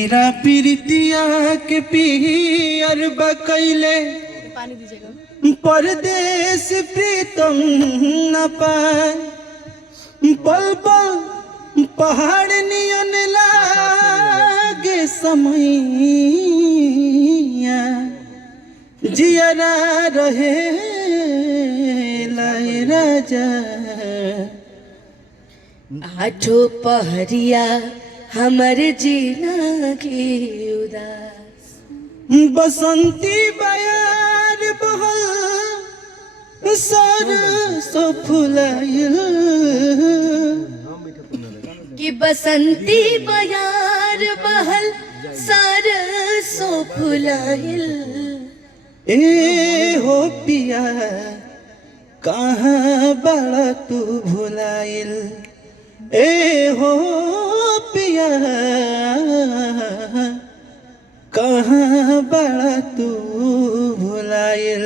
मेरा प्रीतिया के पियर बकैले पानी दीजिएगा। परदेश प्रीतम न पाए पल पल पहाड़ नियन लागे समैया जियरा रहे लाए राजा आठो पहरिया हमर जीना की उदास बसंती बयार बहल सरसो फुलाइल कि बसंती बयार बहल सरसो फुलाइल। ए हो पिया कहाँ बड़ा तू भुलाइल ए हो पिया कहाँ बड़ा तू भुलाइल।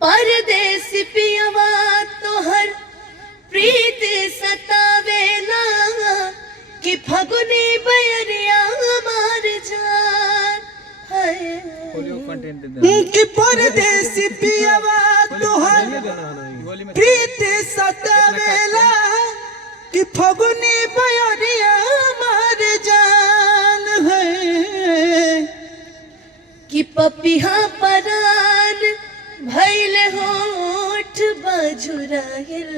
परदेसी पियवा तोहर प्रीत सतावेला कि फगुनी बयरिया मार जान कि परदेसी पियवा तोहर प्रीत सतावेला कि फगुनी बयरिया मार जान है कि पपिहा परान भैल होठ बजुराइल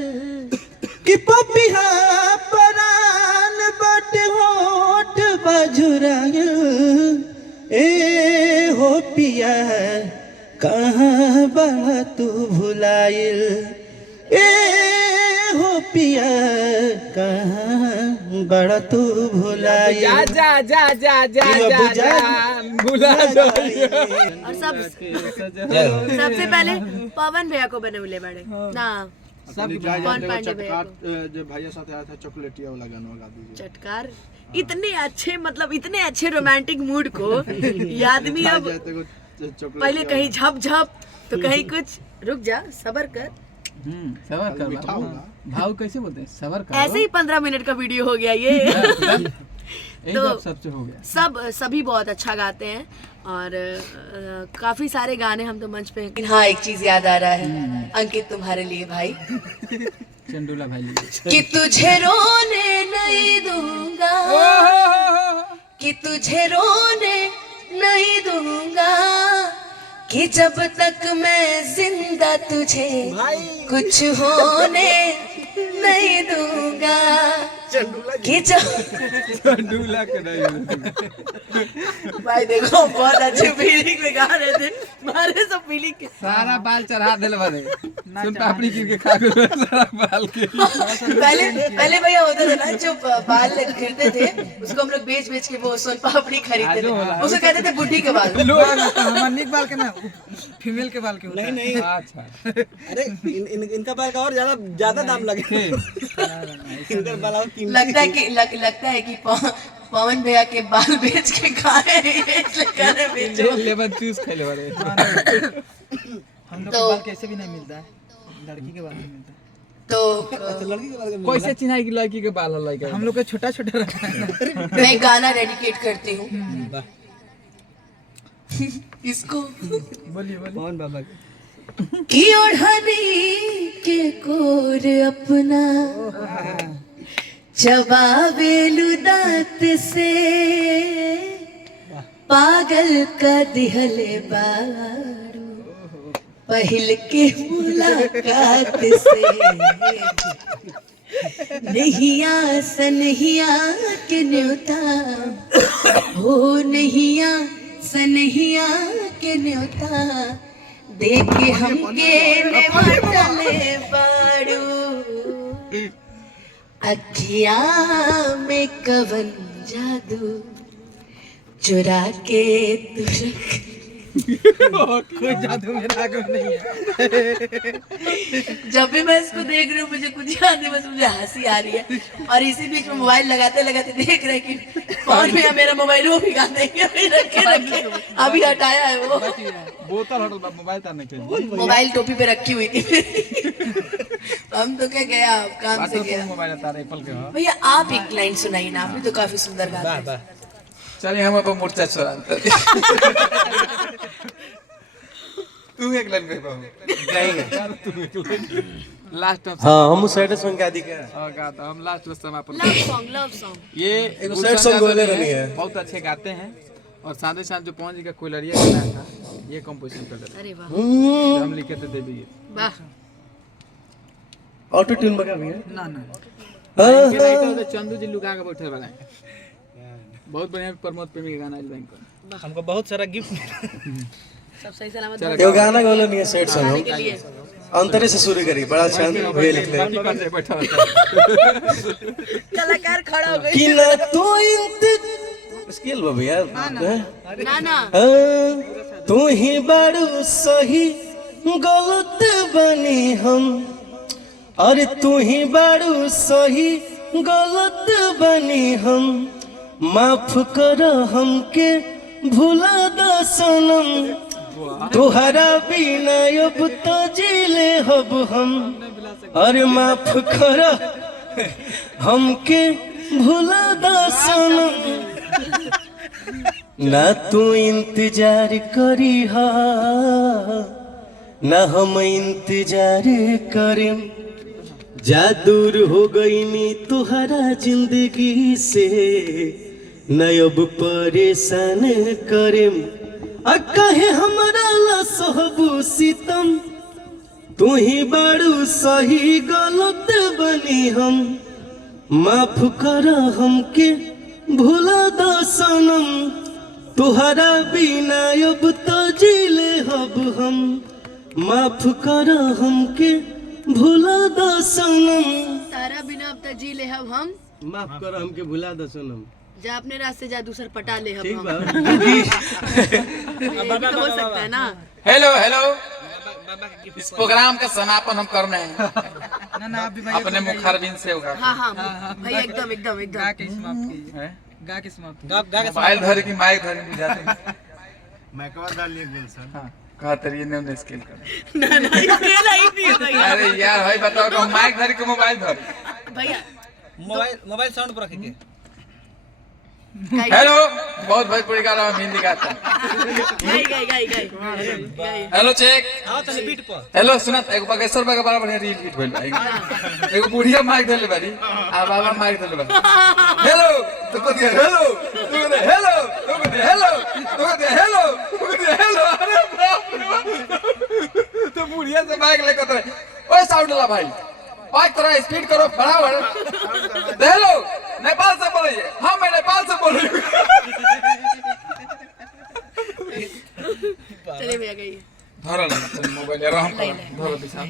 कि पपिहा परान बट होठ बजुराइल ए हो पिया कहाँ बड़ा तू भुलाइल ए हो पिया कहाँ बड़ा तू भुलाइल। जा जा जा जा जा जा भुला दो। और सबसे पहले पवन भैया को बनवले बड़े ना सब कौन पांडे भैया को जो भैया साथ आया था चॉकलेटिया वाला गाना गा दीजिए। चटकार इतने अच्छे मतलब इतने अच्छे रोमांटिक मूड को ये आदमी अब पहले कहीं झप झप तो कहीं कुछ रुक जा सबर कर सबर कर भाव कैसे बोलते हैं सबर कर ऐसे ही 15 मिनट का वीडियो हो गया ये तो सबसे हो गया सभी बहुत अच्छा गाते हैं और काफी सारे गाने हम तो मंच पे हाँ एक चीज याद आ रहा है अंकित तुम्हारे लिए भाई चंदूला भाई कि तुझे रोने नहीं दूंगा कि तुझे रोने नहीं दूंगा कि जब तक मैं जिंदा तुझे कुछ होने नहीं दूंगा कि जब चंदूला के नहीं भाई देखो बहुत अच्छे फीलिंग में गा रहे थे मारे सब फीलिंग के सारा बाल चढ़ा दिल भरे सुन पापड़ी गिर के खा गए सारा बाल के पहले भैया होता था ना जो बाल गिरते थे उसको हम लोग बेच बेच के वो सोन पापड़ी खरीदते थे उसको कहते थे बुढ़ी के बाल हमारे बाल के ना फीमेल के बाल के होता नहीं नहीं अच्छा अरे इनका बाल का और ज्यादा दाम लगे इनका बाल और कीमती। लगता है कि पवन भैया के बाल बेच के खाए लेमन जूस खेले वाले हम लोग के बाल कैसे भी नहीं मिलता है लड़की के बाल नहीं मिलता तो लड़की के बाल का कैसे चिन्हाई की लड़की के बाल है लड़का हम लोग का छोटा छोटा रहता है मैं गाना डेडिकेट करती हूँ इसको बोलिए कौन बाबा कि ओढ़नी के कोर अपना चबावेलु दांत से पागल का दिहले बारू पहिल के मुलाकात से नहिया सनहिया के न्योता हो नहिया सनहिया के न्योता देखे हमके नेवतले बारू अखिया में कवन जादू चुरा के तू रख कोई जादू मेरा आगे नहीं है। जब भी मैं इसको देख रही हूँ मुझे कुछ याद नहीं, बस मुझे हंसी आ रही है। और इसी बीच में मोबाइल लगाते लगाते देख रहे कि कौन भैया मेरा मोबाइल वो भिगा देंगे, अभी रखे अभी हटाया है वो। बोतल हटल बा मोबाइल ताने के लिए। मोबाइल टोपी पे रखी हुई थी। हम तो क्या गया काम से गया। मोबाइल तारे एप्पल के हो। भैया आप एक लाइन सुनाइए ना, आप भी तो काफी सुंदर गाते हैं। चलिए हम अपन मोर्चा छोड़ा तू एक लाइन कह पाऊ लास्ट टाइम। हाँ हम सैड सॉन्ग गा दी क्या? गाता हम लास्ट में समापन। लव सॉन्ग ये एगो सैड सॉन्ग बोले रहनी है। बहुत अच्छे गाते हैं और साथ ही साथ जो पवन जी का कोयलरिया गाना था ये कंपोजिशन कर रहे अरे वाह थे हम लिखे थे देवी गीत। वाह। ऑटो ट्यून बगा भी है ना ना इनके राइटर तो चंदू जी लुका के बैठे वाला है। बहुत बढ़िया प्रमोद प्रेमी का गाना है बैंक का। हमको बहुत सारा गिफ्ट सब सही सलामत एगो गाना गालो नहीं है सैड सॉन्ग हम के लिए। अंतरे से शुरू करी बड़ा अच्छा भैया लिख ले बैठा कलाकार खड़ा हो गई। कि ना तू स्किल बा भैया ना ना तू ही बड़ू सही गलत बनी हम, अरे तू ही बड़ू सही गलत बनी हम, माफ कर हमके भुला दो सनम, तुहरा बिना अब तो जीले हब हम, अरे माफ कर हमके भुला दो सनम, ना तू इंतजार करी हा ना हम इंतजार करें, जा दूर हो गई नी तुहरा जिंदगी से न अब परेशान करें, कहे हमारा ला सोहबू सितम, तू ही बड़ू सही गलत बनी हम, माफ कर हमके भुला दो सनम, तुहरा बिना अब तो जीले हब हम, माफ कर हमके भुला दो सनम, तारा बिना अब तक जी ले हम माफ कर हमके भुला दो सनम। जा अपने रास्ते जा दूसर पटा ले ठीक हम। बा ये भी तो हो सकता है ना। हेलो हेलो इस प्रोग्राम का समापन हम कर रहे हैं ना ना आप भी अपने मुखारबिन से होगा। हाँ हाँ भैया एकदम एकदम एकदम। गा के समाप्त कीजिए हैं? गा के समाप्त मोबाइल धरे की माइक धरे नहीं जाते मैकवा डाल लिए गुलशन। हाँ कहा तरिए ने उन्हें स्किल कर ना ना स्केल आई थी भैया। अरे यार भाई बताओ कि माइक धरे के मोबाइल धरे भैया मोबाइल साउंड पर रखिए। हेलो बहुत भोजपुरी गाना हम हिंदी गाते हैं। गाई गाई गाई गाई गाई। हेलो चेक आओ तने बीट पर हेलो सुनत एगो बागेश्वर बाग बड़ा बढ़िया रील हिट भइल बा एगो बुढ़िया माइक धरले बारी आ बाबा माइक धरले बा हेलो तो को दिया हेलो तो को दिया हेलो तो को दिया हेलो तो को दिया हेलो तो को दिया हेलो अरे बाप रे बाप तो बुढ़िया से माइक लेकर रहे ओए साउंड ला भाई माइक थोड़ा स्पीड करो बराबर हेलो नेपाल से बोल रही है हाँ मैं नेपाल से बोल रही हूँ चले भैया गई धरो ना मोबाइल यार हम धरो दिशा